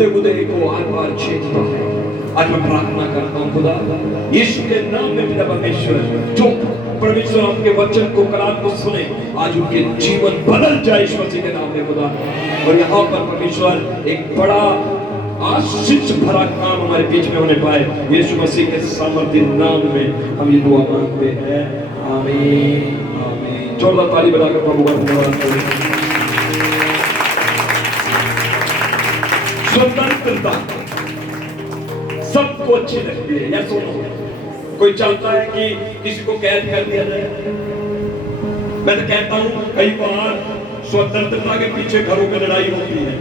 मुद्दे मुद्दे को आर पार छेड़ता है। आज मैं प्रार्थना करता हूँ खुदा यीशु के नाम में मेरा परमेश्वर, जो परमेश्वर आपके वचन को कलाम को सुने, आज उनके जीवन बदल जाए यीशु मसीह के नाम में खुदा। और यहाँ पर परमेश्वर एक बड़ा आशीष भरा काम हमारे बीच में होने पाए, यीशु मसीह के सामर्थ्य नाम में हम ये दुआ मांगते हैं, आमीन आमीन। जोरदार ताली बजाकर प्रभु का धन्यवाद करें। स्वतंत्रता सबको अच्छी लगती है, या सुनो, कोई चाहता है कि किसी को कैद कर दिया जाए। मैं तो कहता हूं कई बार स्वतंत्रता के पीछे घरों में लड़ाई होती है।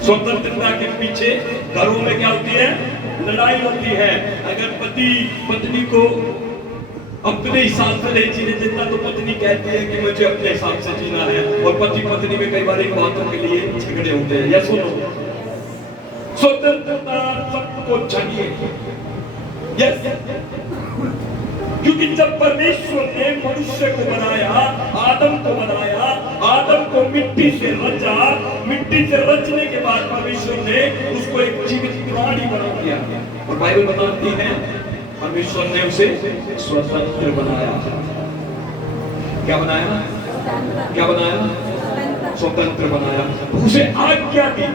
स्वतंत्रता के पीछे घरों में क्या होती है? लड़ाई होती है। अगर पति पत्नी को अपने हिसाब से नहीं जीने देता तो पत्नी कहती है कि मुझे अपने हिसाब से जीना है, और पति पत्नी में कई बार इन बातों के लिए झगड़े होते हैं। या सुनो, स्वतंत्रता सबको चाहिए, यस, क्योंकि जब परमेश्वर ने मनुष्य को बनाया, आदम को बनाया, आदम को मिट्टी से रचा, मिट्टी से रचने के बाद परमेश्वर ने उसको एक जीवित प्राणी बना दिया, और बाइबल बताती है परमेश्वर ने उसे स्वतंत्र बनाया। क्या बनाया? क्या बनाया? स्वतंत्र बनाया। उसे आज्ञा दी,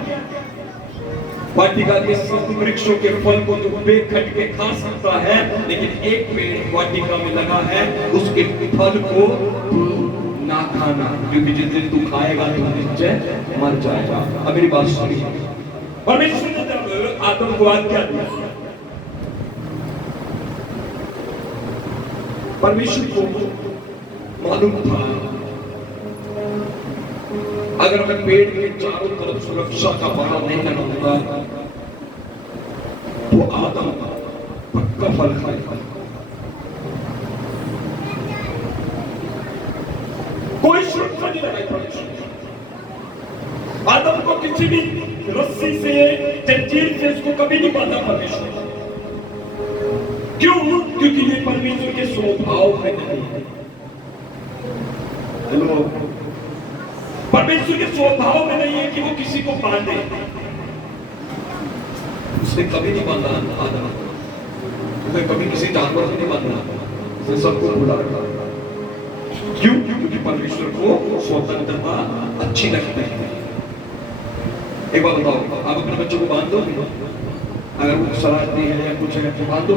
वाटिका के सब वृक्षों के फल को तो बेखट के खा सकता है, लेकिन एक पेड़ वाटिका में लगा है, उसके फल को ना खाना, क्योंकि जिस दिन तू खाएगा तो निश्चय मर जाएगा। अब मेरी बात सुनिए, परमेश्वर ने जब आदम को आज्ञा दी, परमेश्वर को मालूम था अगर मैं पेड़ के चारों तरफ सुरक्षा का बाड़ा नहीं लगाऊंगा तो आदम पक्का फल खाएगा। कोई सुरक्षा नहीं लगाई परमेश्वर। आदम को किसी भी रस्सी से, जंजीर से उसको कभी नहीं बांधा परमेश्वर। क्यों? क्योंकि ये परमेश्वर के स्वभाव में नहीं है। हेलो, परमेश्वर के स्वभाव में नहीं है कि वो किसी को बांधे। उसने कभी नहीं बांधा आदम, उसने कभी किसी जानवर से नहीं बांधा, उसने सबको खुला रखा। क्यों? क्योंकि परमेश्वर को स्वतंत्रता अच्छी लगती है। एक बात बताओ, आप अपने बच्चों को बांध दो? अगर वो शरारती है या कुछ है तो बांध दो?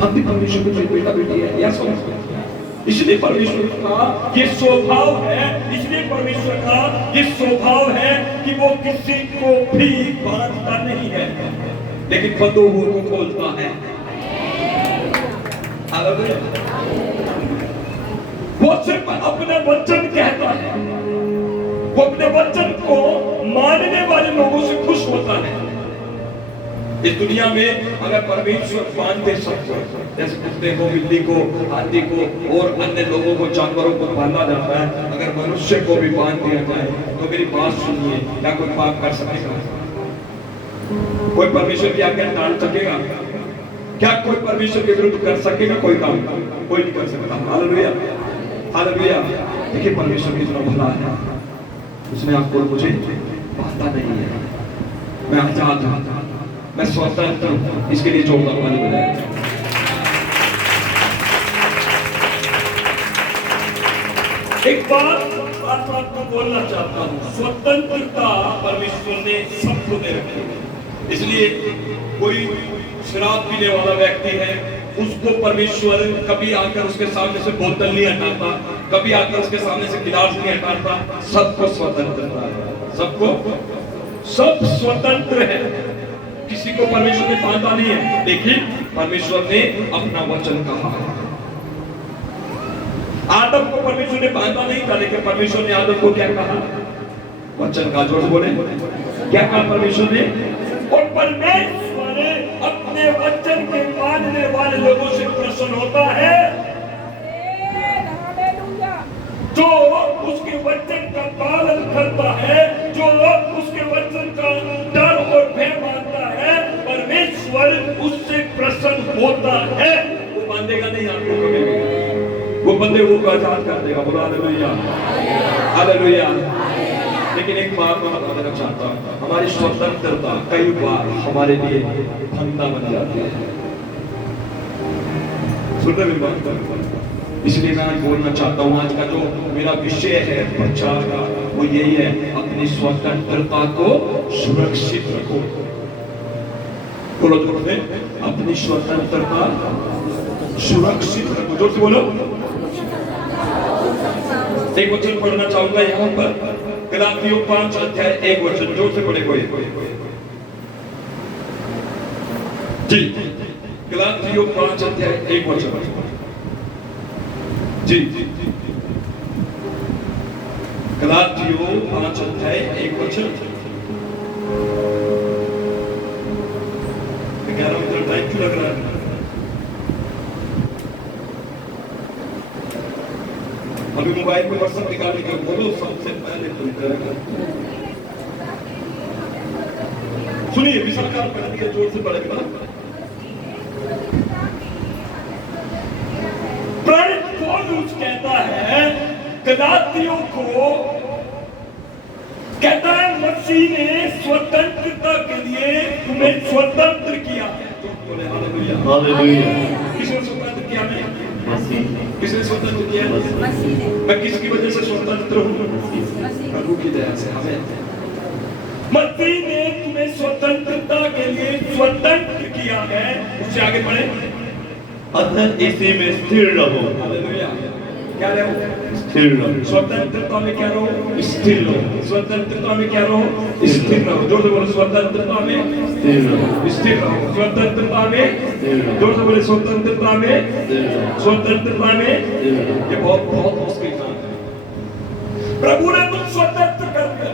हम भी परमेश्वर को बेटा बेटी है, या समझ। इसलिए परमेश्वर का ये स्वभाव है, इसलिए परमेश्वर का ये स्वभाव है कि वो किसी को भी बांधता नहीं है, लेकिन बंधुओं को खोलता है। वो सिर्फ अपने वचन कहता है, वो अपने वचन को मानने वाले लोगों से खुश होता है। इस दुनिया में अगर परमेश्वर बांधे सबको, जैसे कुत्ते को, बिल्ली को, हाथी को और अन्य लोगों को, जानवरों को बांधा जाता है, अगर मनुष्य को भी बांध दिया जाए तो मेरी बात सुनिए, क्या कोई पाप कर सकेगा? कोई परमेश्वर की आज्ञा टाल सकेगा? क्या कोई परमेश्वर के विरुद्ध कर सकेगा कोई काम? कोई नहीं कर सकता। Hallelujah, hallelujah. देखिए परमेश्वर कितना भला है, उसने आपको मुझे बांधा नहीं है। मैं आजाद हूं, मैं स्वतंत्र हूं। इसके लिए जोरदार ताली बजाएं। एक बात आपको बोलना चाहता हूं, स्वतंत्रता परमेश्वर ने सबको दे रखी है। इसलिए कोई शराब पीने वाला व्यक्ति है, उसको परमेश्वर कभी आकर उसके सामने से बोतल नहीं हटाता, कभी आकर उसके सामने से गिलास नहीं हटाता। सबको स्वतंत्रता है, सबको, सब स्वतंत्र है, किसी को परमेश्वर ने बांधा नहीं है। लेकिन परमेश्वर ने अपना वचन कहा। आदम को परमेश्वर ने बांधा नहीं था, लेकिन परमेश्वर ने आदम को क्या कहा? वचन का। जोर से बोले, क्या कहा परमेश्वर ने? और परमेश्वर अपने वचन के मानने वाले लोगों से प्रसन्न होता है, जो उसके वचन का पालन करता है, जो उसके वचन का डर और भय मानता है। परमेश्वर उससे प्रसन्न होता है। वो बांधेगा नहीं आपको कभी भी, वो बंदे को आजाद कर देगा। बोलो हालेलुया, हालेलुया। लेकिन एक बात मैं बता देना चाहता हूँ, हमारी स्वतंत्रता कई बार हमारे लिए फंदा बन जाती है। सुनते मेरी बात? इसलिए मैं आज बोलना चाहता हूँ, आज का जो मेरा विषय है प्रचार का वो यही है, अपनी स्वतंत्रता को सुरक्षित रखो। बोलो जोर से, अपनी स्वतंत्रता सुरक्षित रखो। जोर से बोलो। एक वचन पढ़ना चाहूंगा यहाँ पर, गलातियों 5 अध्याय 1 वचन, जोर से पढ़े कोई जी। गलातियों 5 अध्याय 1 वचन जी। गलातियों 5 अध्याय 1 वचन। 11 मिनट टाइम क्यों लग रहा है? अभी मोबाइल में व्हाट्सएप निकालने का बोलो, सबसे पहले तुम करेगा। सुनिए, विशाखा पढ़िए, जोर से पढ़ेगा। पौलुस कहता है गलातियों को, कहता है मसीह ने स्वतंत्रता के लिए तुम्हें स्वतंत्र किया। बोले हालेलुया, हालेलुया। किसने स्वतंत्र किया? किसने स्वतंत्र किया? मैं किसकी वजह से स्वतंत्र हूँ? प्रभु की दया से। हमें मसीह ने तुम्हें स्वतंत्रता के लिए स्वतंत्र किया है। उससे आगे बढ़े, अतः इसी में स्थिर रहो। हालेलुया। क्या रहो? स्थिर रहो। स्वतंत्रता में क्या रहो? स्थिर रहो। स्वतंत्रता में क्या रहो? स्थिर रहो। जोर से बोलो, स्वतंत्रता में स्थिर रहो। स्थिर रहो। स्वतंत्रता में, जोर से बोले, स्वतंत्रता में, स्वतंत्रता में। ये बहुत बहुत मुश्किल काम है। प्रभु ने तुम स्वतंत्र कर दिया।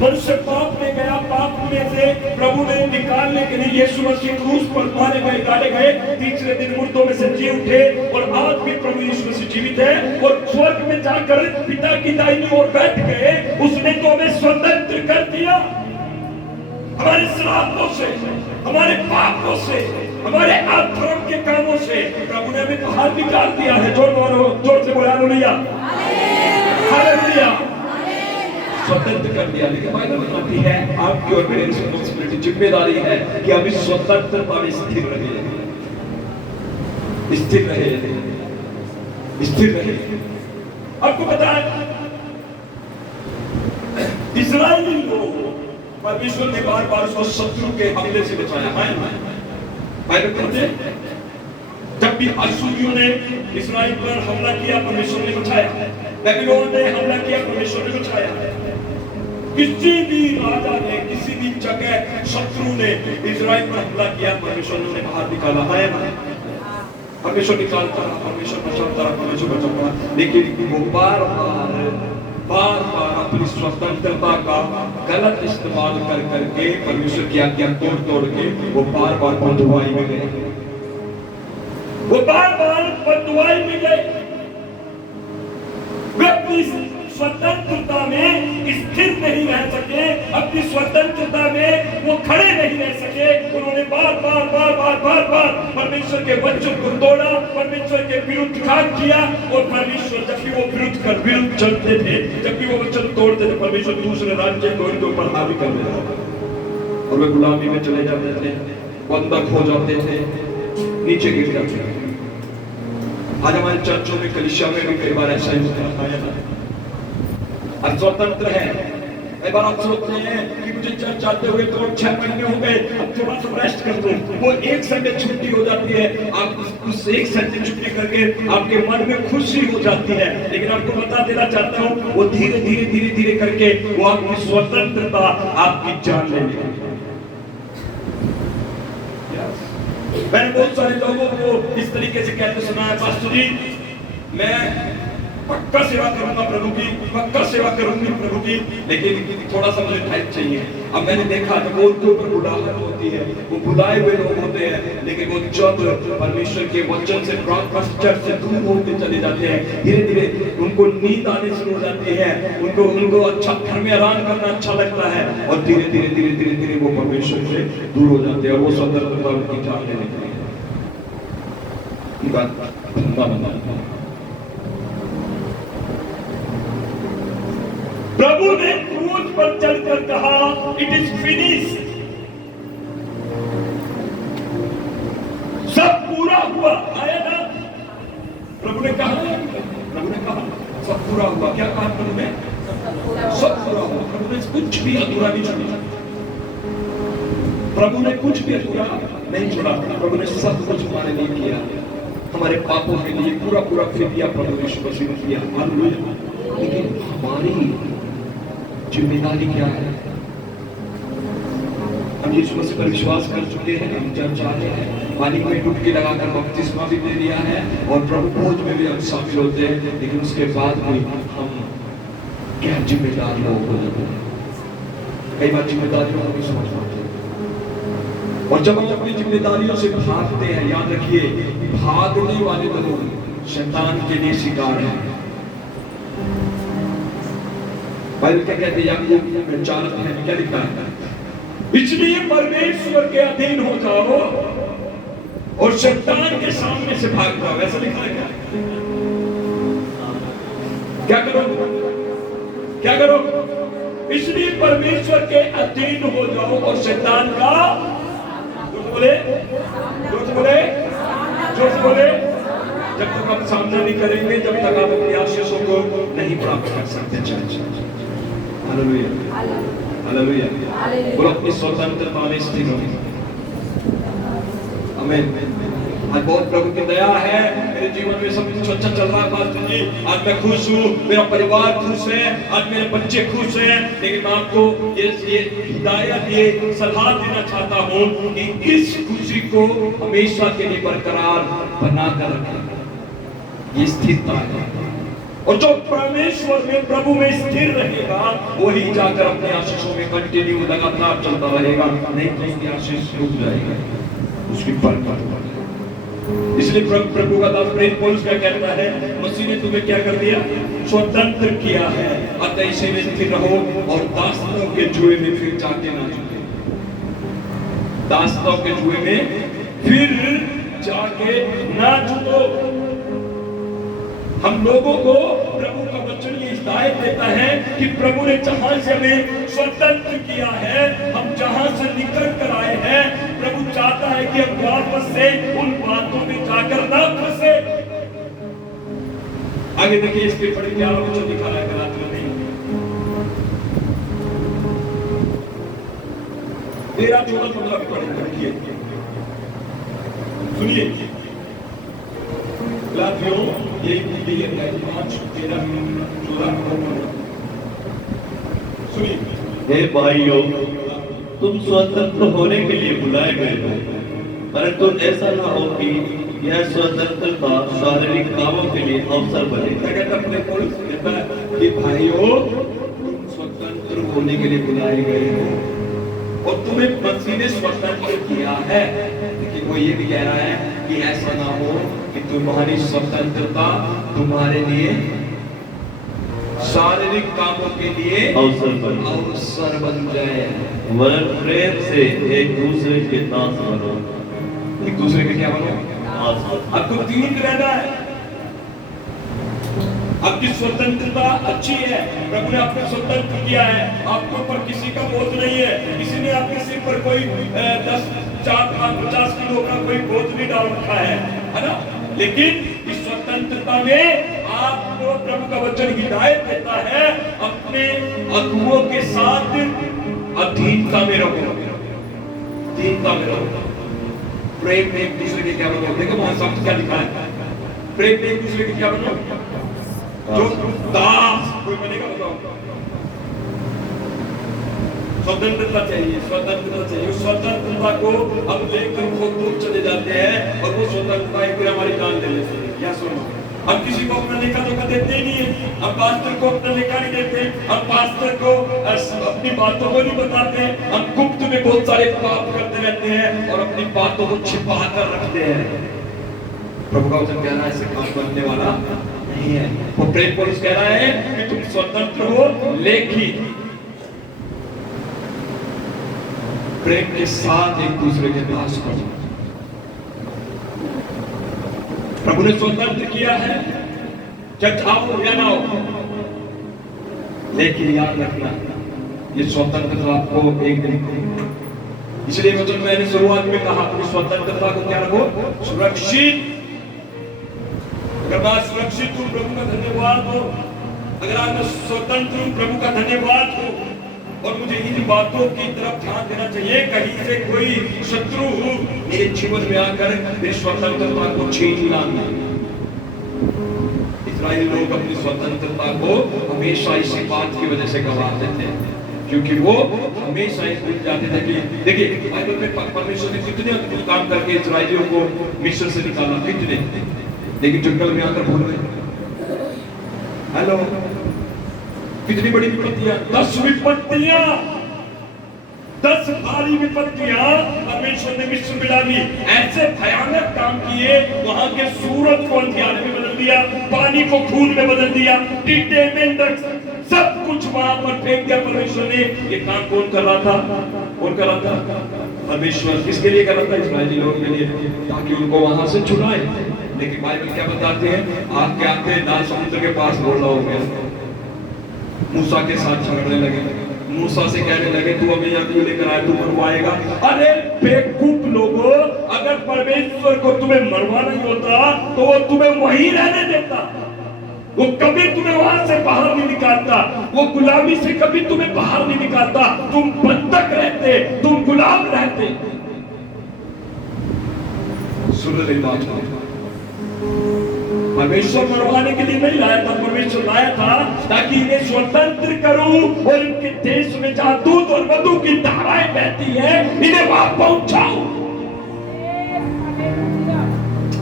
मनुष्य पाप में गया, पाप में से प्रभु ने निकालने के लिए यीशु मसीह क्रूस पर मारे गए, गाड़े गए, तीसरे दिन मुर्दों में से जी उठे, और आज भी प्रभु यीशु मसीह जीवित है और स्वर्ग में जाकर पिता की दाहिनी ओर बैठ गए। उसने तो हमें स्वतंत्र कर दिया हमारे श्रापों से, हमारे पापों से, हमारे अधर्म के कामों से। प्रभु ने हमें बाहर निकाल दिया है। जोर से बोला हालेलुया, हालेलुया। स्वतंत्र कर दिया। लेकिन बाइबल बताती है आपकी और मेरी रिस्पांसिबिलिटी, जिम्मेदारी है कि हम इस स्वतंत्रता में स्थिर रहे, स्थिर रहे, स्थिर रहे। आपको पता है इस्राएली लोग, परमेश्वर ने बार बार उसको शत्रु के हमले से बचाया है। बाइबल कहते हैं जब भी अश्शूरियों ने इस्राएल पर हमला किया, परमेश्वर ने बचाया। बेबीलोन ने हमला किया, परमेश्वर ने बचाया। किसी भी राजा ने, किसी भी जगह शत्रु ने इस्राएल पर हमला किया, परमेश्वर ने बाहर निकाला है। परमेश्वर निकालता रहा, परमेश्वर बचाता रहा, परमेश्वर बचाता रहा। लेकिन वो बार बार अपनी स्वतंत्रता का गलत इस्तेमाल कर करके परमेश्वर की आज्ञा तोड़ के वो बार बंधुआई में गए, वो बार बंधुआई में गए। वे अपनी स्वतंत्रता में स्थिर नहीं रह सके, अपनी स्वतंत्रता में वो खड़े नहीं रह सके। उन्होंने बार बार परमेश्वर के वचन को तोड़ा, परमेश्वर के विरुद्ध काम किया। और परमेश्वर जब भी वो विरुद्ध चलते थे, जब भी वो वचन तोड़ते थे, परमेश्वर दूसरे राज्य को इनके ऊपर हावी कर देता था और वे गुलामी में चले जाते थे, बंधक हो जाते थे, नीचे गिर जाते थे। आज हमारे चर्चों में, कलीसिया में भी कई बार ऐसा ही होता है। अब स्वतंत्र है, कई बार आप सोचते हैं कि मुझे चर्च जाते हुए तो 6 महीने हो गए, अब थोड़ा सा रेस्ट कर दो। वो एक संडे छुट्टी हो जाती है, आप उस एक संडे छुट्टी करके आपके मन में खुशी हो जाती है। लेकिन आपको बता देना चाहता हूँ, वो धीरे करके वो आपकी स्वतंत्रता आपकी जान ले लेगी। मैंने बहुत सारे लोगों को इस तरीके से कहते सुना है, पास्टर जी मैं पक्का सेवा करूंगा प्रभु की, पक्का सेवा करूंगी प्रभु की, लेकिन थोड़ा सा मुझे टाइम चाहिए। अब मैंने देखा कि वो उनके ऊपर बुढ़ाहट होती है, वो बुलाए हुए लोग होते हैं, लेकिन वो जब परमेश्वर के वचन से, चर्च से दूर होते चले जाते हैं, धीरे उनको नींद आने शुरू हो जाती है, उनको अच्छा घर में आराम करना अच्छा लगता है, और धीरे वो परमेश्वर से दूर हो जाते हैं और वो स्वतंत्रता उनकी जान लेने लगती है। प्रभु ने क्रूस पर चढ़कर कहा इट इज फिनिश, सब पूरा हुआ। आया ना, प्रभु ने कहा सब पूरा हुआ। क्या कहा प्रभु ने? सब पूरा हुआ। प्रभु ने कुछ भी अधूरा नहीं छोड़ा। प्रभु ने कुछ भी अधूरा नहीं छोड़ा। प्रभु ने सब कुछ हमारे लिए किया, हमारे पापों के लिए पूरा पूरा फिदिया प्रभु यीशु मसीह ने किया। हालेलुया। लेकिन हमारी जिम्मेदारी क्या है? हम यीशु मसीह पर विश्वास कर चुके हैं, हम चर्च आ रहे हैं, पानी में डुबकी लगाकर बपतिस्मा भी दे दिया है और प्रभु भोज में भी हम शामिल होते हैं, लेकिन उसके बाद भी हम क्या जिम्मेदार लोग हो जाते हैं? कई बार जिम्मेदारियों को भी समझ पाते हैं, और जब हम अपनी जिम्मेदारियों से भागते हैं, याद रखिए भागने वाले लोग शैतान के लिए शिकार हैं। बाइबल क्या कहते हैं? याकूब में 4 में क्या लिखा है? इसलिए परमेश्वर के अधीन हो जाओ और शैतान के सामने से भाग जाओ। ऐसा लिखा है क्या करो? क्या करो? इसलिए परमेश्वर के अधीन हो जाओ और शैतान का बोले जब तक हम सामना नहीं करेंगे, जब तक आप अपनी आशीषों को नहीं प्राप्त कर सकते। Hallelujah, hallelujah. बोलो अपनी स्वतंत्रता में स्थिर हो। आमीन। आज बहुत प्रभु की दया है, मेरे जीवन में सब कुछ अच्छा चल रहा है पास्टर जी, आज मैं खुश हूँ, मेरा परिवार खुश है, आज मेरे बच्चे खुश हैं। लेकिन मैं आपको ये हिदायत, ये सलाह देना चाहता हूँ कि इस खुशी को हमेशा के लिए बरकरार बनाकर रखें। ये स्थिरता है, और जो परमेश्वर में प्रभु में स्थिर रहेगा वही जाकर अपने आशीषों में कंटिन्यू लगातार चलता रहेगा। नहीं तो उसकी आशीष रुक जाएगा, उसकी बरकत। इसलिए प्रभु का दास प्रेरित पौलुस क्या कहता है? मसीह ने तुम्हें क्या कर दिया? स्वतंत्र किया है, अतः इसी में स्थिर रहो और दासों के जुए में फिर जाके ना झुके। दासों के जुए में फिर जाके ना झुको। हम लोगों को प्रभु का वचन ये हिदायत देता है कि प्रभु ने जहां से हमें स्वतंत्र किया है, हम जहां से निकल कर आए हैं, प्रभु चाहता है कि हम वापस से उन बातों में जाकर ना फंसे। आगे देखिए, इसके पढ़े क्या वचन लिखा है गलातियों में 13-14-15 पढ़े। देखिए, सुनिए, गलातियों 1:5-13-14 सुनिए। हे भाइयों, तुम स्वतंत्र होने के लिए बुलाए गए हो, परंतु ऐसा ना हो कि यह स्वतंत्रता शारीरिक कामों के लिए अवसर बने। कि भाइयों, तुम स्वतंत्र होने के लिए बुलाए गए हो और तुम्हें मसीह ने स्वतंत्र किया है, लेकिन वो ये भी कह रहा है कि ऐसा ना हो कि तुम्हारी स्वतंत्रता तुम्हारे लिए शारीरिक कामों के लिए अवसर बन जाए। वरन प्रेम से एक दूसरे के दास बनो। एक दूसरे के क्या बनो? आपको तीन रहना है। आपकी स्वतंत्रता अच्छी है, प्रभु ने आपको स्वतंत्र किया है, आपके ऊपर किसी का बोझ नहीं है, किसी ने आपके सिर पर कोई 10, 4, 50 किलो का कोई बोझ नहीं डाल रखा है ना। लेकिन इस स्वतंत्रता में आपको प्रभु का वचन हिदायत देता है, अपने अगुओं के साथ अधीनता में रहो, अधीनता में रहो। प्रेम में एक दूसरे के क्या बनो? देखो वहां शब्द क्या लिखा है? प्रेम में एक दूसरे के क्या बनो? जो दास कोई बनेगा, बताओ। स्वतंत्रता चाहिए, स्वतंत्रता चाहिए। स्वतंत्रता को हम लेकर बहुत दूर चले जाते हैं और वो स्वतंत्रता एक हमारी जान ले लेते हैं। या सुनो, हम किसी को अपना लेखा जोखा देते ही नहीं है, हम पास्टर को अपना लेखा नहीं देते, हम पास्टर को अपनी बातों को नहीं बताते, हम गुप्त में बहुत सारे पाप करते रहते हैं और अपनी बातों को छिपा कर रखते हैं। प्रभु का वचन कह रहा है ऐसे काम करने वाला नहीं है। वो प्रेम पौलुस कह रहा है कि तुम स्वतंत्र हो, लेकिन प्रेम के साथ एक दूसरे के दास बनो। प्रभु ने स्वतंत्र किया है, चाहे आओ या ना हो, लेकिन याद रखना ये स्वतंत्रता आपको एक दिन मिलेगी। इसलिए मैंने शुरुआत में कहा कि स्वतंत्रता को क्या रखो, सुरक्षित। अगर बात सुरक्षित हूँ प्रभु का धन्यवाद हो, अगर आप स्वतंत्र हूँ प्रभु का धन्यवाद हो, और मुझे इन बातों की तरफ ध्यान देना चाहिए, कहीं से कोई शत्रु मेरे जीवन में आकर मेरी स्वतंत्रता को छीन ना ले। इस्राएली लोग अपनी स्वतंत्रता को हमेशा इसी बात की वजह से गवा देते हैं, क्योंकि वो हमेशा ये भूल जाते थे कि देखिए बाइबल में परमेश्वर ने कितने अद्भुत काम करके इस्राएलियों को मिस्र से निकाला, कितने, लेकिन जंगल में आकर भूल गए। हेलो, कितनी बड़ी विपत्तियां, 10 विपत्तियां, 10 भारी विपत्तियां परमेश्वर ने मिस्र में डाली। ऐसे भयानक काम किए, वहां के सूरज को अंधियारे में बदल दिया, पानी को खून में बदल दिया, टिड्डे मेंढक सब कुछ वहां पर फेंक दिया परमेश्वर ने। ये काम कौन कर रहा था? कौन कर रहा था? परमेश्वर। किसके लिए कर रहा था? इस्राएली लोगों के लिए, ताकि उनको वहां से छुड़ाए। लेकिन बाइबल क्या बताते हैं? आगे आते लाल समुद्र के पास बोला हो गया, मूसा के साथ झगड़ने लगे, मूसा से कहने लगे तू हमें यहाँ क्यों लेकर आया, तू मरवाएगा। अरे बेवकूफ लोगों, अगर परमेश्वर को तुम्हें मरवाना ही होता तो वो तुम्हें वहीं रहने देता, वो कभी तुम्हें वहां से बाहर नहीं निकालता, वो गुलामी से कभी तुम्हें बाहर नहीं निकालता। तुम बंधक रहते, तुम गुलाम रहते। सुन रही बात, परमेश्वर मरवाने के लिए नहीं लाया था, परमेश्वर लाया था ताकि इन्हें स्वतंत्र करूं और इनके देश में जहां दूध और मधु की धाराएं बहती है, इन्हें वहां पहुंचाऊं।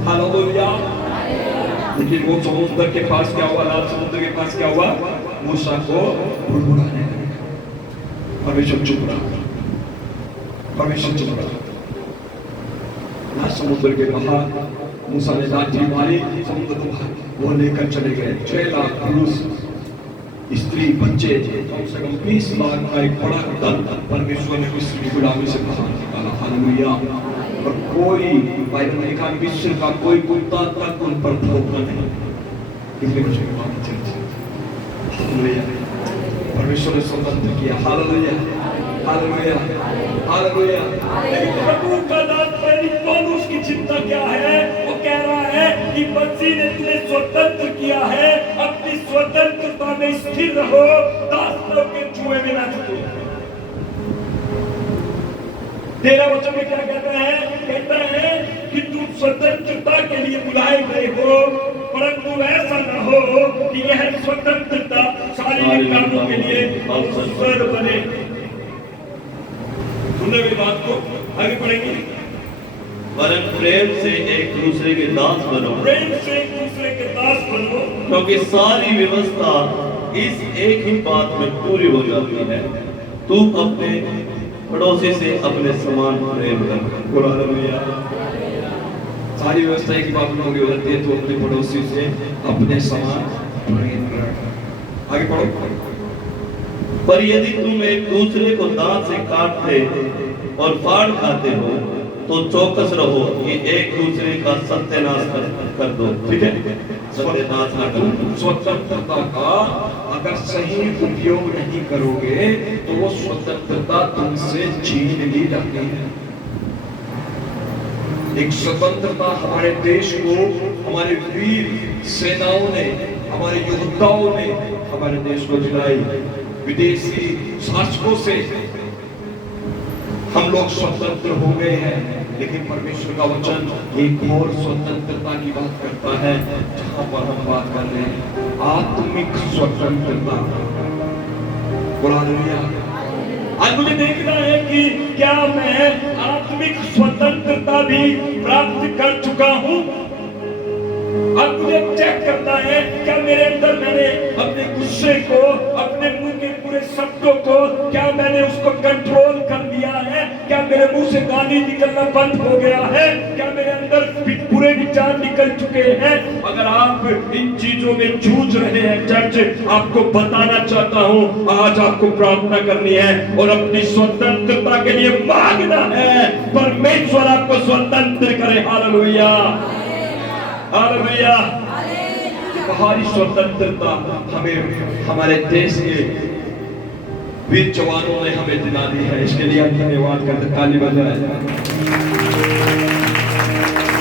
हालेलुया। लेकिन वो समुद्र के पास क्या हुआ? लाल समुद्र के पास क्या हुआ? मूसा को बुड़बुड़ाने लगे। परमेश्वर चुप रहा, परमेश्वर चुप रहा। लाल समुद्र के बाहर मूसा ने लाठी मारी, समुद्र को वो लेकर चले गए। 6 लाख पुरुष, स्त्री, बच्चे, कम से कम 20 लाख का एक बड़ा दल परमेश्वर ने मिस्र की गुलामी से बाहर निकाला। हालेलुया। और कोई बाइबल में लिखा मिस्र का कोई कुत्ता तक उन पर भौंका नहीं। इसलिए मुझे बात चाहिए, हालेलुया, परमेश्वर ने स्वतंत्र किया। Hallelujah, hallelujah, hallelujah. लेकिन प्रभु का दास कौन, उसकी चिंता क्या है? वो कह रहा है कि मसीह ने तुम्हें स्वतंत्र किया है, अपनी स्वतंत्रता में स्थिर रहो, दासों के जुए में ना छूटो। 13 वचन में क्या कहता है? कहता है कि तुम स्वतंत्रता के लिए बुलाए गए हो, परंतु ऐसा न हो कि यह स्वतंत्रता शारीरिक कामों के लिए अवसर बने। सुनने में बात को आगे बढ़ेंगे। वरन प्रेम से एक दूसरे के दास बनो, प्रेम से एक दूसरे के दास बनो, क्योंकि सारी व्यवस्था इस एक ही बात में पूरी हो जाती है, तू अपने पड़ोसी से अपने समान प्रेम कर। हालेलुया। सारी व्यवस्था एक ही बात में पूरी हो जाती है, तू अपने पड़ोसी से अपने समान प्रेम कर। आगे पढ़ो। पर यदि तुम एक दूसरे को दांत से काटते और फाड़ खाते हो तो चौकस रहो कि एक दूसरे का सत्यानाश कर दो। ठीक है, सत्यानाश ना करो। स्वतंत्रता का अगर सही उपयोग नहीं करोगे तो वो स्वतंत्रता तुमसे छीन ली जाती है। एक स्वतंत्रता हमारे देश को, हमारे वीर सेनाओं ने, हमारे योद्धाओं ने हमारे देश को दिलाई। विदेशी शासकों से हम लोग स्वतंत्र हो गए हैं, लेकिन परमेश्वर का वचन एक और स्वतंत्रता की बात करता है, जहां पर हम बात कर रहे हैं आत्मिक स्वतंत्रता। हालेलुया। आज मुझे देखना है कि क्या मैं आत्मिक स्वतंत्रता भी प्राप्त कर चुका हूं। अब मुझे चेक करना है क्या मेरे अंदर मैंने अपने गुस्से को, अपने मुंह के पूरे शब्दों को, क्या मैंने उसको कंट्रोल कर लिया है? क्या मेरे मुंह से गाली निकलना बंद हो गया है? क्या मेरे अंदर बुरे विचार निकल चुके हैं? अगर आप इन चीजों में जूझ रहे हैं चर्च, आपको बताना चाहता हूं, आज आपको प्रार्थना करनी है और अपनी स्वतंत्रता के लिए मांगना है। परमेश्वर आपको स्वतंत्र करे। Hallelujah, hallelujah. बाहरी स्वतंत्रता हमें हमारे देश के वीर जवानों ने हमें दिला दी है। इसके लिए हम धन्यवाद करते, ताली बजाएं।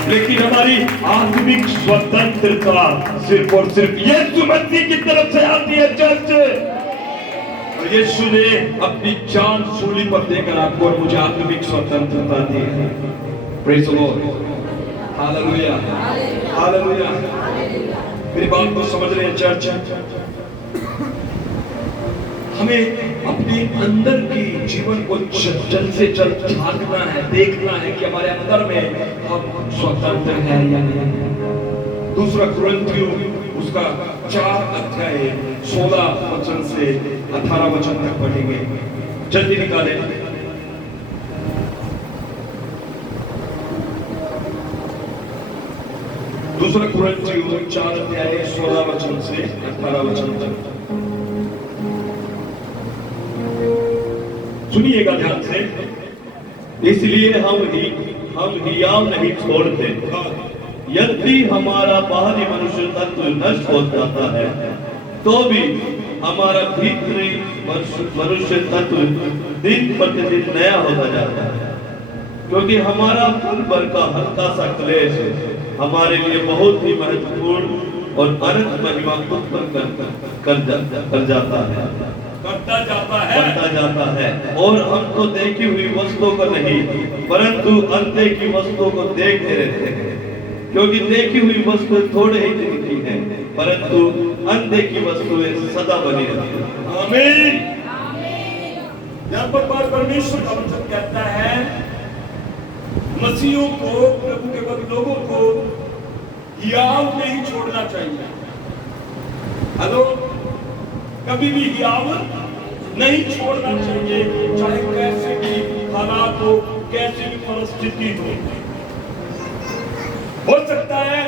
लेकिन हमारी आत्मिक स्वतंत्रता सिर्फ और सिर्फ यीशु मसीह की तरफ से आती है चर्च। और यीशु ने अपनी जान सूली पर देकर आपको और मुझे आत्मिक स्वतंत्रता दी है। Praise the Lord, hallelujah, hallelujah. मेरी बात को समझ रहे हैं चर्च? हमें अपने अंदर की जीवन को जल्द से जल्द झांकना है, देखना है कि हमारे अंदर में हम स्वतंत्र हैं या नहीं। दूसरा कुरिन्थियों उसका 4 अध्याय 16 वचन से 18 वचन तक पढ़ेंगे। जल्दी निकालें। दूसरा कुरिन्थियों 4 अध्याय 16 वचन से 18 वचन तक सुनिएगा ध्यान से। इसलिए हम हियाव नहीं छोड़ते। यदि हमारा बाहरी मनुष्य तत्व नष्ट हो जाता है तो भी हमारा भीतरी मनुष्य तत्व दिन प्रतिदिन नया होता जाता है, क्योंकि हमारा पल भर का हल्का सा क्लेश हमारे लिए बहुत ही महत्वपूर्ण और अनंत महिमा उत्पन्न कर जाता है, बढ़ता जाता है। और हम तो देखी हुई वस्तुओं को नहीं परंतु अनदेखी वस्तुओं को देखते रहते हैं, क्योंकि देखी हुई वस्तु थोड़े ही दिन की है परंतु अनदेखी वस्तुएं सदा बनी रहती हैं। आमीन। यहाँ पर परमेश्वर का वचन कहता है मसीहों को, प्रभु के भक्त लोगों को हियाव नहीं छोड़ना चाहिए। हेलो, कभी भी हियाव नहीं छोड़ना चाहिए, चाहे कैसे भी हालात हो, कैसी भी परिस्थिति हो सकता है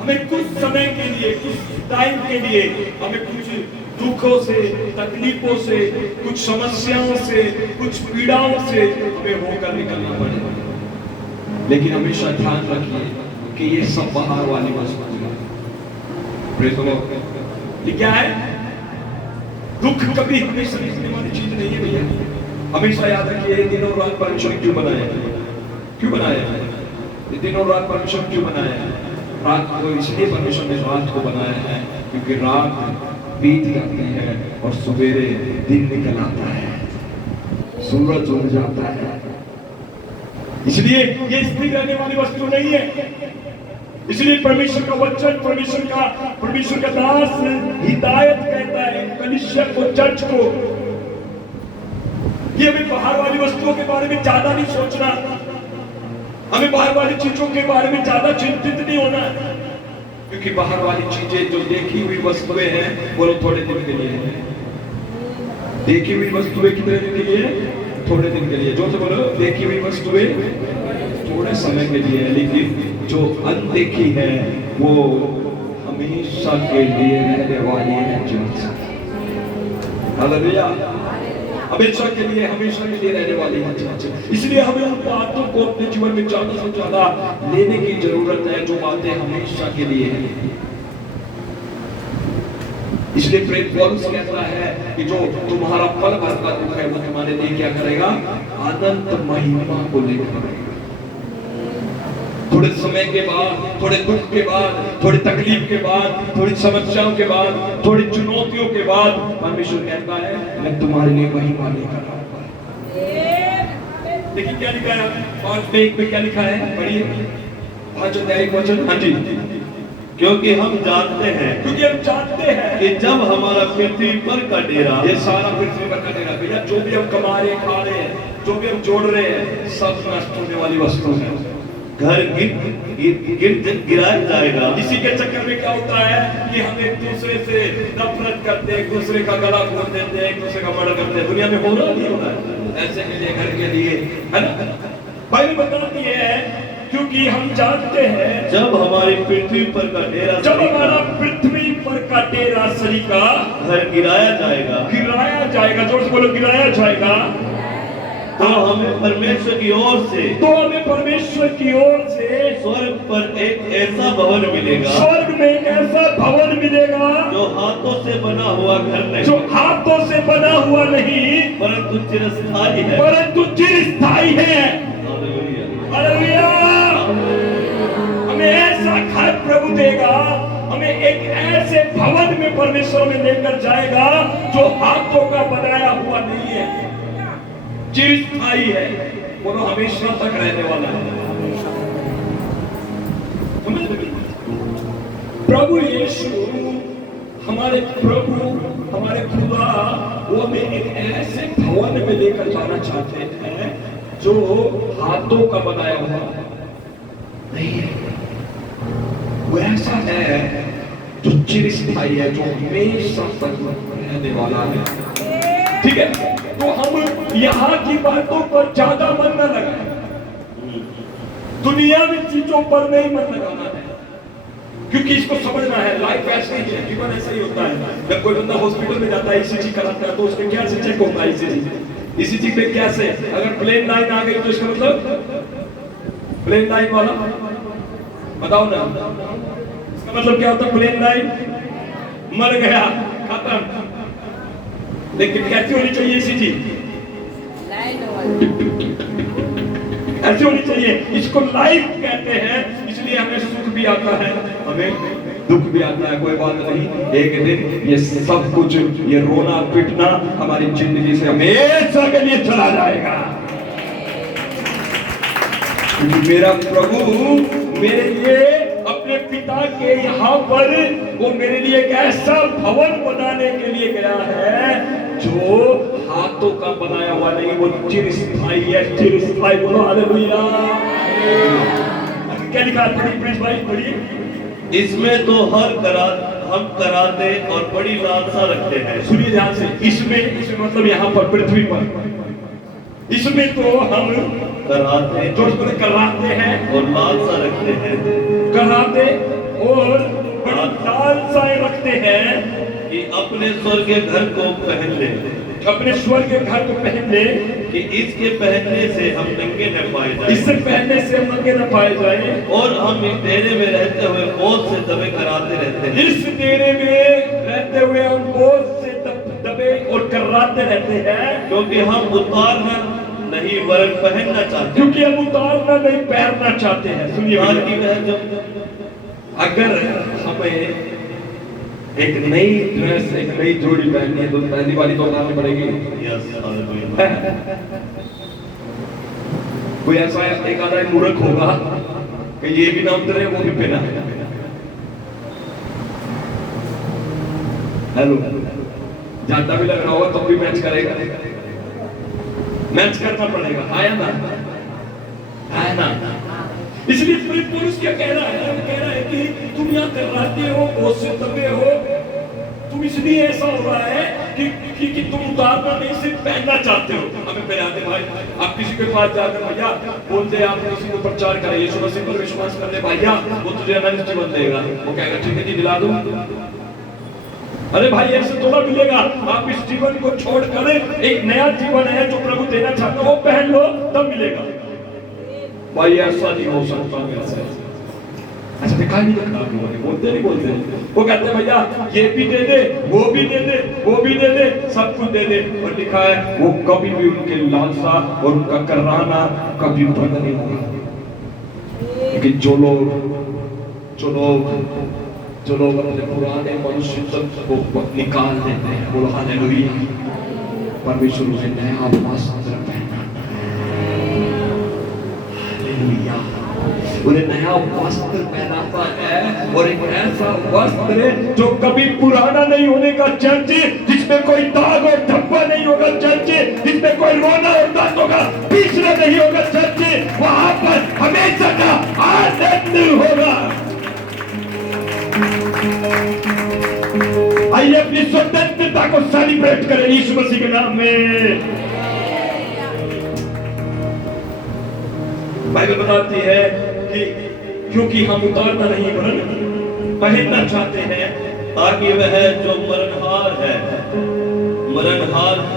हमें कुछ समय के लिए, कुछ टाइम के लिए हमें कुछ दुखों से, तकलीफों से, कुछ समस्याओं से, कुछ पीड़ाओं से हमें होकर निकलना पड़ेगा। लेकिन हमेशा ध्यान रखिए कि ये सब बाहर वाली वस्तु है। Praise the Lord. ये क्या है? दुख कभी हमेशा दिखने वाली चीज नहीं है भैया। हमेशा याद रखिए दिन और रात परमेश्वर क्यों बनाया? क्यों बनाया? ये दिन और रात परमेश्वर क्यों बनाया? रात को इसलिए परमेश्वर ने रात को बनाया है क्योंकि रात बीत जाती है और सवेरे दिन निकल आता है, सूरज उग जाता है। इसलिए ये स्थिर रहने वाली वस्तु नहीं है। इसलिए परमेश्वर का वचन, परमेश्वर का दास हिदायत कहता है कलीसिया को, चर्च को, ये हमें बाहर वाली वस्तुओं के बारे में ज्यादा नहीं सोचना, हमें बाहर वाली चीजों के बारे में ज्यादा चिंतित नहीं होना, क्योंकि बाहर वाली चीजें जो देखी हुई वस्तुएं हैं वो थोड़े दिन के लिए है। देखी हुई वस्तुएं कितने दिन के लिए? थोड़े दिन के लिए। जो से बोलो, देखी हुई वस्तुएं थोड़े समय के लिए है, लेकिन जो अनदेखी है वो हमेशा के लिए रहने वाली है। हालेलुया। हमेशा के लिए रहने वाली है। इसलिए हमें उन बातों को अपने जीवन में ज्यादा से ज्यादा लेने की जरूरत है जो बातें हमेशा के लिए है। इसलिए प्रेरित पौलुस कहता है कि जो तुम्हारा पल भर का दुख है वो तुम्हारे लिए क्या करेगा? अनंत महिमा को लेकर। थोड़े समय के बाद, थोड़े दुख के बाद, थोड़ी तकलीफ के बाद, थोड़ी समस्याओं के बाद, थोड़ी चुनौतियों के बाद परमेश्वर कहता है मैं तुम्हारे लिए महिमा लेकर आऊंगा। देखिए क्या लिखा है 5:1 में, क्या लिखा है? पढ़िए 5 अध्याय 1 वचन। हाँ जी। क्योंकि हम जानते हैं कि जब हमारा पृथ्वी पर का डेरा, ये सारा पृथ्वी पर का डेरा भैया, जो भी हम कमा रहे हैं, खा रहे हैं, जो भी हम जोड़ रहे हैं, सब नष्ट होने वाली वस्तु है। घर गिराया जाएगा। इसी के चक्कर में क्या होता है कि हम एक दूसरे से नफरत करते हैं, एक दूसरे का गला घोट देते हैं, एक दूसरे का मर्डर करते हैं। दुनिया में हो रहा नहीं हो रहा है? ऐसे के लिए, घर के लिए, है ना? बाइबल बताती है क्योंकि हम जानते हैं जब हमारी पृथ्वी पर का डेरा, जब हमारा पृथ्वी पर का डेरा सरी का घर गिराया जाएगा। जोर से बोलो, गिराया जाएगा। तो हमें परमेश्वर की ओर से स्वर्ग पर एक ऐसा भवन मिलेगा, स्वर्ग में एक ऐसा भवन मिलेगा जो हाथों से बना हुआ घर नहीं, जो हाथों से बना हुआ नहीं परंतु चिरस्थायी है। परंतु चिरस्थायी है। हालेलुया। हालेलुया। हमें ऐसा घर प्रभु देगा, हमें एक ऐसे भवन में परमेश्वर में लेकर जाएगा जो हाथों का बनाया हुआ नहीं है, चिरस्थायी है, वो हमेशा तक रहने वाला है। प्रभु यीशु हमारे प्रभु हमारे खुदा वो हमें एक ऐसे भवन में लेकर जाना चाहते हैं जो हाथों का बनाया हुआ नहीं है, वो ऐसा है जो चिरस्थायी है, जो हमेशा तक रहने वाला है। ठीक है, तो हम यहाँ की बातों पर ज्यादा मन न लगाएं, दुनिया में चीजों पर नहीं मन लगाना है, क्योंकि इसको समझना है लाइफ ऐसे ही है, जीवन ऐसा ही होता है। जब कोई बंदा हॉस्पिटल में जाता है ईसीजी कराता है तो उसके क्या से चेक होता है, ईसीजी पे क्या से, अगर प्लेन लाइन आ गई तो इसका मतलब प्लेन लाइन वाला बताओ ना, इसका मतलब क्या होता है, प्लेन लाइन मर गया खत्म। लेकिन कैसी होनी चाहिए ईसीजी, ऐसे होनी चाहिए, इसको लाइफ कहते हैं। इसलिए हमें सुख भी आता है, हमें दुख भी आता है, कोई बात नहीं, एक दिन ये सब कुछ, ये रोना पिटना हमारी जिंदगी से हमेशा के लिए चला जाएगा, क्योंकि मेरा प्रभु मेरे लिए अपने पिता के यहाँ पर वो मेरे लिए एक ऐसा भवन बनाने के लिए गया है जो हाथों का बनाया हुआ नहीं, वो चिरस्थायी है, चिरस्थायी। बोलो हालेलुया। क्या लिखा है प्रिंस भाई, पढ़िए। इसमें तो हम कराते और बड़ी लालसा रखते हैं। सुनिए ध्यान से, इसमें मतलब यहाँ पर पृथ्वी पर, इसमें तो हम कराते कराते हैं और लालसा रखते हैं, कराते और बड़ी लालसाएं रखते हैं कि अपने स्वर्ग के घर को पहन ले, अपने स्वर्ग के घर को पहन ले, कि इसके पहनने से हम नंगे न पाए जाएं, इससे पहनने से हम नंगे न पाए जाएं, और हम इस डेरे में रहते हुए बोझ से दबे कराते रहते हैं। इस डेरे में रहते हुए हम बोझ से दबे और कराते रहते हैं, क्योंकि हम उतारना नहीं वरन पहनना चाहते हैं, क्योंकि हम उतारना नहीं पहनना चाहते हैं। सुनिए, अगर हमें एक नई ड्रेस, एक नई जोड़ी पहननी है तो पहली वाली तो उतारनी पड़ेगी। कोई ऐसा एक आधा मूर्ख होगा कि ये भी ना उतरे वो भी पहना, हेलो, ज्यादा भी लग रहा होगा तो भी मैच करेगा, मैच करना पड़ेगा, आया ना, आया ना। इसलिए पुरुष क्या कह रहा है, वो कह रहा है कि तुम यहाँ कराते हो, बहुत से दबे हो, तुम इसलिए ऐसा हो रहा है कि तुम उतारना नहीं, सिर्फ पहनना चाहते हो। हमें पहनाते भाई, आप किसी के पास जाकर भैया बोलते आप किसी को प्रचार करें, यीशु मसीह पर विश्वास कर ले भैया, वो तुझे अनंत जीवन देगा, वो कहेगा ठीक है जी दिला दूं। अरे भाई ऐसे थोड़ा मिलेगा, आप इस जीवन को छोड़कर एक नया जीवन है जो प्रभु देना चाहते हो वो पहन लो तब मिलेगा। भाई ऐसा नहीं हो सकता मेरे से, अच्छा दिखाई नहीं देता, बोलते नहीं बोलते, वो कहते हैं भैया ये भी दे दे, वो भी दे दे, वो भी दे दे, सब कुछ दे दे, और लिखा है वो कभी भी उनके लालसा और उनका कराना कभी बंद नहीं होगा। लेकिन जो लोग अपने पुराने मनुष्य को निकाल देते हैं, बोलो हालेलुया, परमेश्वर उसे नया वस्त्र पहनाता है, हालेलुया, उन्हें नया वस्त्र पहनाता है, और एक ऐसा वस्त्र जो कभी पुराना नहीं होने का चर्चे, जिसमें कोई दाग और धब्बा नहीं होगा चर्चे, जिसमें कोई रोना और दांतों का पीछना नहीं होगा चर्चे, वहां पर हमेशा का आनंद होगा। आइए अपनी स्वतंत्रता को सेलिब्रेट करें यीशु मसीह के नाम में। बाइबल बताती है कि क्योंकि हम उतारना नहीं वरन पहनना चाहते हैं, ताकि वह जो मरणहार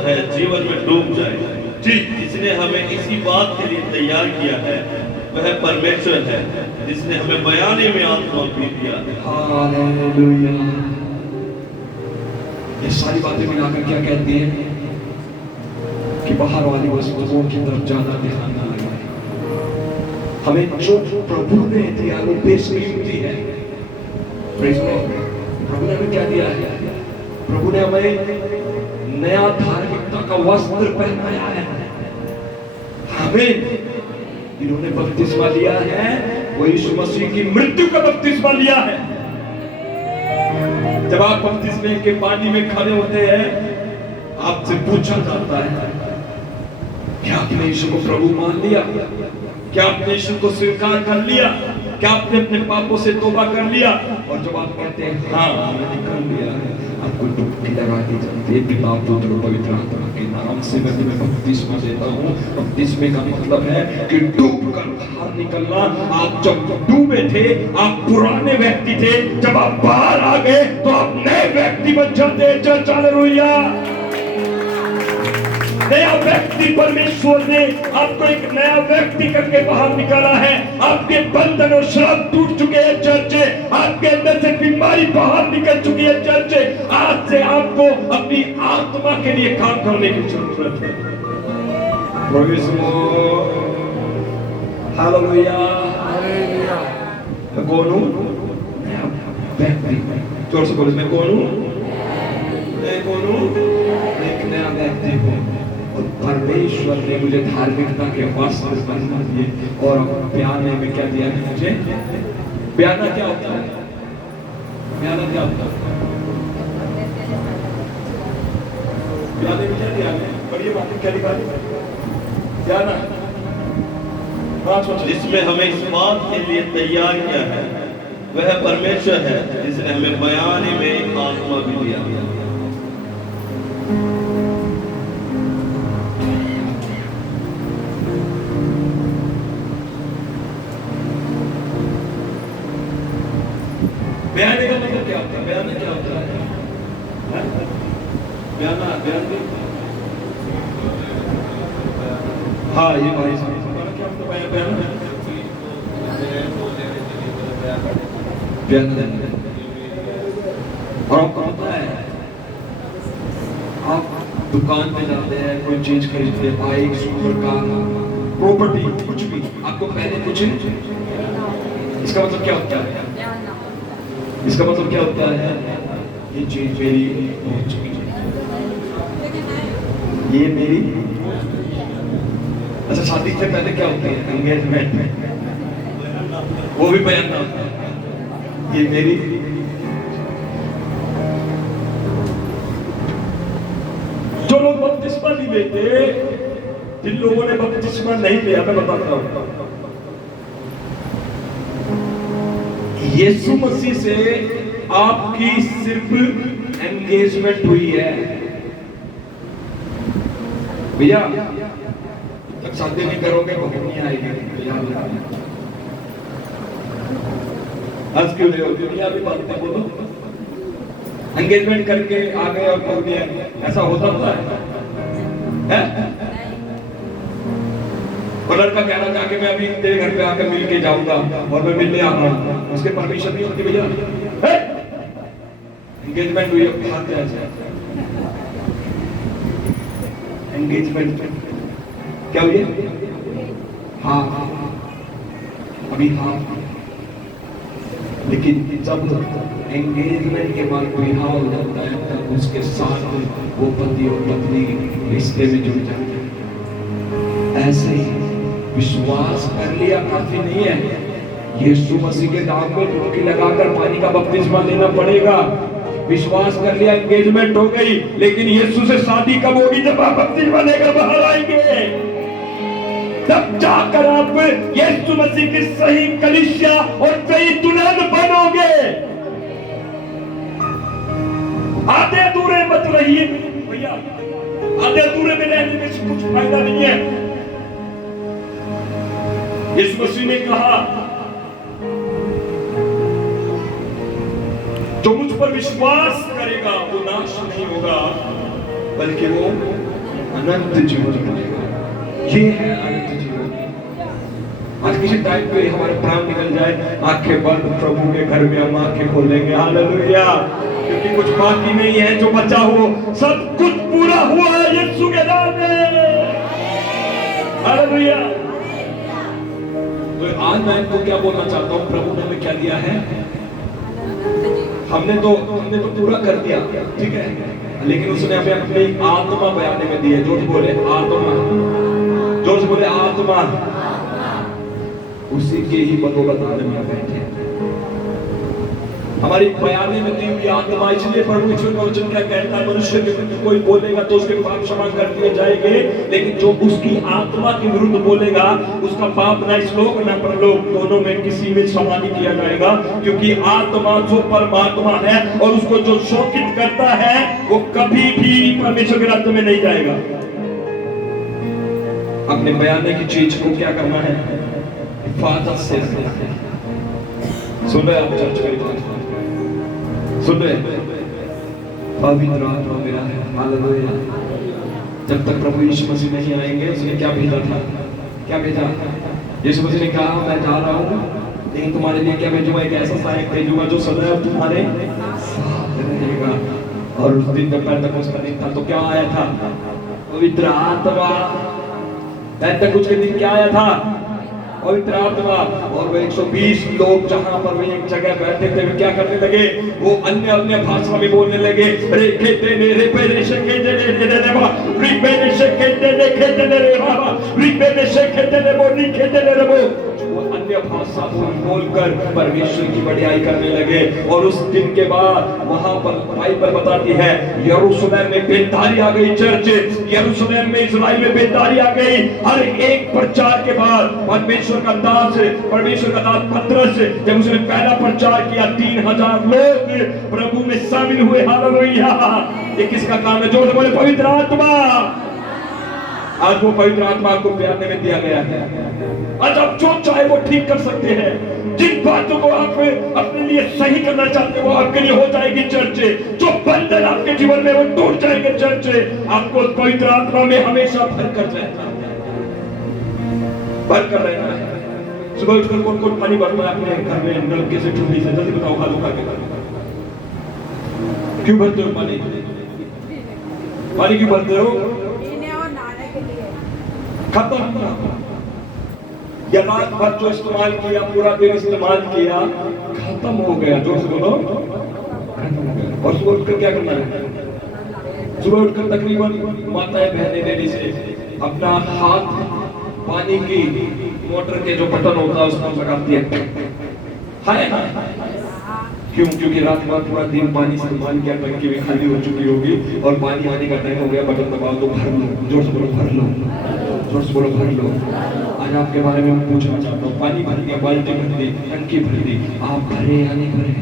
है जीवन में डूब जाए, जी जिसने हमें इसी बात के लिए तैयार किया है वह परमेश्वर है, जिसने हमें बयाने में आत्मा भी दिया है। हालेलुया। ये सारी बातें मिलाकर क्या कहती हैं कि बाहर वाली वस्तुओं की तरफ ज्यादा ध्यान ना लगाएं। हमें जो प्रभु ने दिया वो बेसकीमती है। Praise the Lord. प्रभु ने हमें क्या दिया है? प्रभु ने हमें नया धार्मिकता का वस्त्र पहनाया है। हमें इन्होंने बपतिस्मा लिया है, वो यीशु मसीह की मृत्यु का बपतिस्मा लिया है। जब आप बपतिस्मे के पानी में खड़े होते हैं, आपसे पूछा जाता है क्या आपने यीशु को प्रभु मान लिया? क्या आपने यीशु को स्वीकार कर लिया? क्या आपने अपने पापों से तौबा कर लिया? और जब आप कहते हैं हाँ मैंने कर लिया, आपको डुबकी लगा दी जाती है पिता पुत्र और पवित्र आत्मा के नाम से मैं तुम्हें बपतिस्मा देता हूँ। बपतिस्मे का मतलब है कि डूब कर बाहर निकलना। आप जब डूबे थे आप पुराने व्यक्ति थे, जब आप बाहर आ गए तो आप नए व्यक्ति बन जाते हैं। Church hallelujah. नया व्यक्ति परमेश्वर ने आपको एक नया व्यक्ति करके बाहर निकाला है। आपके बंधन और श्राप टूट चुके हैं चर्च। आपके अंदर से बीमारी बाहर निकल चुकी है चर्च। आज से आपको अपनी आत्मा के लिए काम करने की जरूरत है। हालेलुया। मैं कौन हूँ? नया व्यक्ति। जोर से बोलो, मैं कौन हूँ? मैं कौन हूँ? एक नया व्यक्ति हूँ। और परमेश्वर ने मुझे धार्मिकता के वस्त्र पहना दिए। और प्याने में क्या दिया है मुझे? प्याना क्या होता है? प्याना क्या होता है? प्याने में क्या दिया है? बढ़िया बात क्या लिखा है? प्याना जिसमें हमें इस बात के लिए तैयार किया है वह परमेश्वर है, जिसने हमें बयाने में आत्मा भी दिया। बयाने का मतलब क्या होता है? बयाना क्या होता है? बयाना बयान हाँ ये भाई साहब क्या होता है? बयाना और आपको पता है आप दुकान पे जाते हैं, कोई चीज खरीदते हैं, बाइक सुपर कार प्रॉपर्टी कुछ भी, आपको पहले कुछ इसका मतलब क्या होता है? इसका मतलब क्या होता है? ये चीज मेरी हो चुकी है, ये मेरी। अच्छा शादी से पहले क्या होती है? एंगेजमेंट, वो भी बयान होता है ये मेरी। जो लोग बपतिस्मा नहीं लेते, जिन लोगों ने बपतिस्मा नहीं लिया, मैं बताता हूं, यीशु मसीह से आपकी सिर्फ एंगेजमेंट हुई है भैया। जब शादी नहीं करोगे वो नहीं आएगी। आज क्यों ले दुनिया भी बातें बोलो। एंगेजमेंट करके आ गए और बोल दिया, ऐसा होता है? और लड़का कह रहा जाके मैं अभी तेरे घर पे आकर मिल के जाऊंगा और मैं मिलने आ रहा हूँ, उसके परमिशन नहीं होती भैया। एंगेजमेंट हुई एंगेजमेंट क्या हुई? हाँ अभी हाँ, लेकिन जब एंगेजमेंट के बाद विवाह हो जाता है तब उसके साथ वो पति और पत्नी रिश्ते में जुड़ जाते हैं। ऐसे ही विश्वास कर लिया काफी नहीं है। यीशु मसीह के नाम में डुबकी लगाकर पानी का बपतिस्मा लेना पड़ेगा। विश्वास कर लिया, एंगेजमेंट हो गई, लेकिन यीशु से शादी कब होगी? जब आप बपतिस्मा लेकर बाहर आएंगे, तब जाकर आप यीशु मसीह की सही कलीसिया और सही दुल्हन बनोगे। आधे अधूरे मत रहिए भैया, आधे अधूरे में रहने में कुछ फायदा नहीं है। यीशु मसीह ने कहा जो मुझ पर विश्वास करेगा वो नाश नहीं होगा बल्कि वो अनंत जीवन पाएगा। ये है अनंत जीवन। आज किसी टाइम पे हमारे प्राण निकल जाए, आंखें बंद प्रभु के घर में हम आंखें खोलेंगे, हालेलुया, क्योंकि कुछ बाकी नहीं है, जो बचा हो सब कुछ पूरा हुआ है यीशु के नाम में, हालेलुया। तो आज मैं इनको क्या बोलना चाहता हूँ, प्रभु ने हमें क्या दिया है, हमने तो पूरा कर दिया, ठीक है, लेकिन उसने हमें अपनी आत्मा बयाने में दी है। जोर से बोले आत्मा, जोर से बोले आत्मा। उसी के ही बदौलत आज हम बैठे हैं। हमारी बयाने में दी हुई आत्मा, इसलिए परमेश्वर का वचन क्या कहता है, मनुष्य के विरुद्ध कोई बोलेगा तो उसके पाप क्षमा कर दिए जाएंगे, लेकिन जो उसकी आत्मा के विरुद्ध बोलेगा उसका पाप ना इस लोक ना परलोक दोनों में किसी में क्षमा नहीं किया जाएगा, क्योंकि आत्मा जो परमात्मा है और उसको जो शोकित करता है वो कभी भी परमेश्वर के राज्य में नहीं जाएगा। अपने बयाने की चीज को क्या करना है, हिफाजत से रखना है। सुन रहे आप चर्च में, सुन रहे, पवित्र आत्मा मेरा है, हालेलुया। जब तक प्रभु यीशु मसीह नहीं आएंगे, उसने क्या भेजा था, क्या भेजा, यीशु मसीह ने कहा मैं जा रहा हूँ, लेकिन तुम्हारे लिए क्या भेजूंगा, एक ऐसा सहायक भेजूंगा जो सदैव तुम्हारे साथ रहेगा। और उस दिन जब पेंटेकोस्त का दिन था तो क्या आया था, पवित्र आत्मा। पेंटेकोस्त के दिन क्या आया था, पवित्र आत्मा। और वो 120 लोग जहां पर वे एक जगह बैठे थे, वे क्या करने लगे, वो अन्य भाषा में बोलने लगे, रे खेते ने रे पेरे से खेते ने रे बा री पेरे से खेते ने रे बाबा री पेरे से खेते ने वो री खेते ने रे वो अन्य भाषा बोलकर परमेश्वर की बढ़ाई करने लगे। और उस दिन के बाद वहां पर बाइबल बताती है यरूशलेम में बेदारी आ गई, चर्च यरूशलेम में इस्राएल में बेदारी आ गई। हर एक प्रचार के बाद परमेश्वर का दास पतरस जब उसने पहला प्रचार किया 3000 लोग प्रभु में शामिल हुए, हालेलुया। ये किसका काम है, जोर से बोले पवित्र आत्मा। आज वो पवित्र आत्मा को प्यारने में दिया गया है। आज आप जो चाहे वो ठीक कर सकते हैं, जिन बातों को आप अपने लिए सही करना चाहते हैं वो आपके लिए हो जाएगी चर्च। जो बंधन आपके जीवन में वो टूट जाएंगे चर्च। आपको पवित्र आत्मा में हमेशा भर कर रहना है। सुबह उठकर कौन कौन पानी भरता है अपने घर में, नलके से, ठुल्ली से, जल्दी बताओ, खा दो के क्यों भरते हो पानी, पानी क्यों भरते हो, खत्म। या रात भर जो इस्तेमाल किया, पूरा दिन इस्तेमाल किया, खत्म हो गया, जो से बोलो खत्म हो गया। और सुबह उठकर क्या करना है, सुबह उठकर तकरीबन माताएं बहनें लेडी से अपना हाथ पानी की मोटर के जो बटन होता है उसमें लगाती है ना, क्यों, क्योंकि रात भर पूरा दिन पानी इस्तेमाल किया, टंकी में खाली हो चुकी होगी और पानी आने का टाइम हो गया, बटन दबाओ तो भर लो, जोर से बोलो भर लो, जोर से बोलो भर लो। आज आपके बारे में पूछना चाहता हूँ, पानी भर दिया, बाल्टी भर दी, टंकी भर दी, आप भरे या नहीं भरे,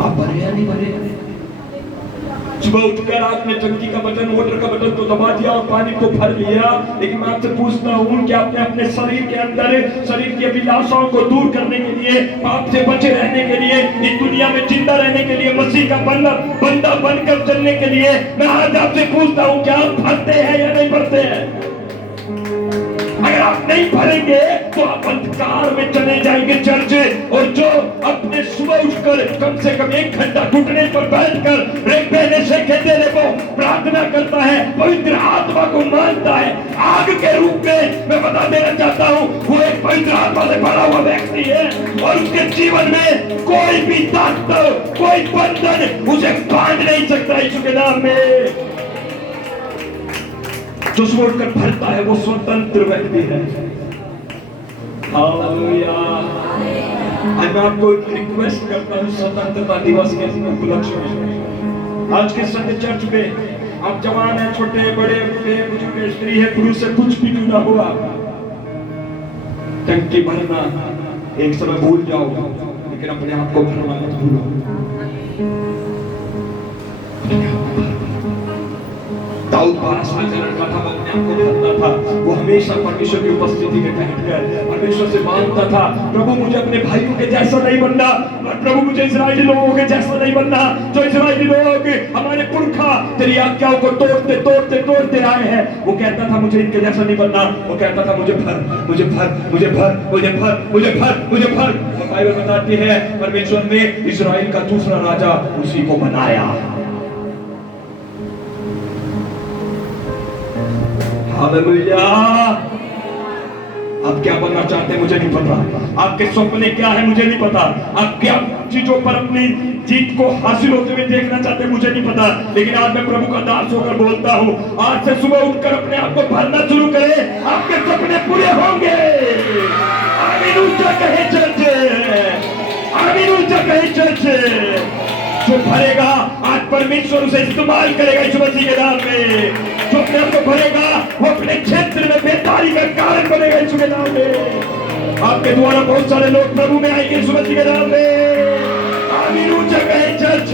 आप भरे या नहीं भरे। सुबह उठकर आपने टंकी का बटन, मोटर का बटन तो दबा दिया और पानी को भर लिया, लेकिन मैं आपसे पूछता हूँ कि आपने अपने शरीर के अंदर शरीर की अभिलाषाओं को दूर करने के लिए, पाप से बचे रहने के लिए, इस दुनिया में जिंदा रहने के लिए, मसीह का बंदा बनकर चलने के लिए मैं आज आपसे पूछता हूँ क्या आप भरते हैं या नहीं भरते हैं। अगर आप नहीं भरेंगे तो आप अंधकार में चले जाएंगे चर्च। और जो अपने सुबह उठकर कम से कम 1 घंटा घुटने पर बैठकर प्रार्थना करता है, पवित्र आत्मा को मानता है आग के रूप में, मैं बता देना चाहता हूँ वो एक पवित्र आत्मा से भरा हुआ व्यक्ति है और उसके जीवन में कोई भी ताकत, कोई बंधन उसे बांध नहीं सकता। यीशु के नाम में जो छोड़कर भरता है वो स्वतंत्र व्यक्ति है, हालेलुया। आज मैं आपको रिक्वेस्ट करता हूँ स्वतंत्रता दिवस के उपलक्ष्य में, आज के संडे चर्च में आप जवान हैं, छोटे बड़े, बूढ़े बुजुर्ग, स्त्री है पुरुष है, कुछ भी क्यों ना हो, आप टंकी भरना एक समय भूल जाओ, लेकिन अपने आप को भरना मत भूलो। दाऊद 12वां चरण का था, वो अपने आप को भरता था, वो हमेशा परमेश्वर की उपस्थिति में बैठकर परमेश्वर से मांगता था, प्रभु मुझे अपने भाइयों के जैसा नहीं बनना, और प्रभु मुझे इस्राएली लोगों के जैसा नहीं बनना, जो इस्राएली लोग हमारे पुरखा तेरी आज्ञाओं को तोड़ते तोड़ते तोड़ते आए हैं। वो कहता था मुझे इनके जैसा नहीं बनना, वो कहता था मुझे भर, मुझे भर, मुझे भर, मुझे भर, मुझे भर, मुझे भर। और बाइबल बताती है परमेश्वर ने इस्राएल का दूसरा राजा उसी को बनाया। हालेलुया। आप क्या बनना चाहते हैं मुझे नहीं पता, आपके सपने क्या है मुझे नहीं पता, आप क्या चीजों पर अपनी जीत को हासिल होते हुए देखना चाहते हैं मुझे नहीं पता, लेकिन आज मैं प्रभु का दास होकर बोलता हूं, आज से सुबह उठकर अपने आप को भरना शुरू करें, आपके सपने पूरे होंगे। आमीन ऊंचा कहे चर्च, आमीन ऊंचा कहे चर्च। जो भरेगा आज परमेश्वर उसे इस्तेमाल करेगा इस मसीह के नाम में। जो अपने आप को भरेगा वो अपने क्षेत्र में बेदारी का कारण बनेगा यीशु के नाम में। आपके द्वारा बहुत सारे लोग प्रभु में आएंगे यीशु मसीह के नाम में। आमीन ऊंचा कहे चर्च।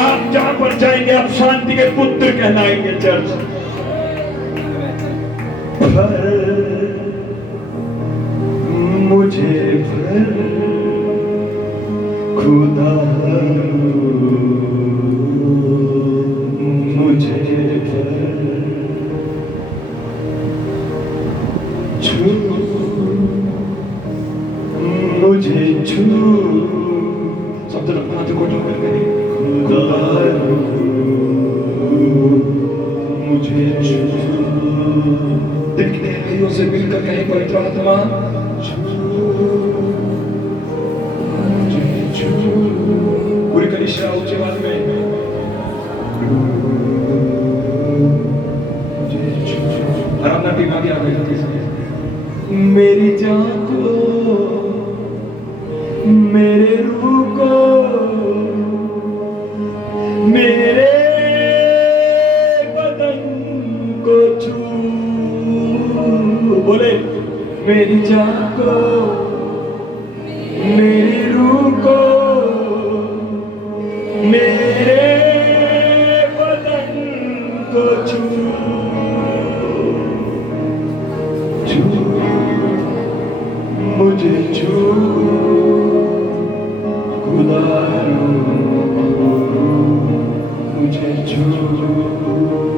आप जहां पर जाएंगे आप शांति के पुत्र कहलाएंगे चर्च। मुझे भर खुदा, मुझे छू, मुझे छू, सब तरफ हाथ को जोड़ करें। खुदा मुझे छू, दिखने वालों से मिलकर कहें पवित्र आत्मा पूरी कलीसिया ऊंची आवाज में और अपना टीम आगे आ गई। मेरी जान को, मेरे रूह को, मेरे बदन को छू, बोले मेरी जान को, मेरी रूह को, मेरे बदन को छू, छू, मुझे छू खुदा।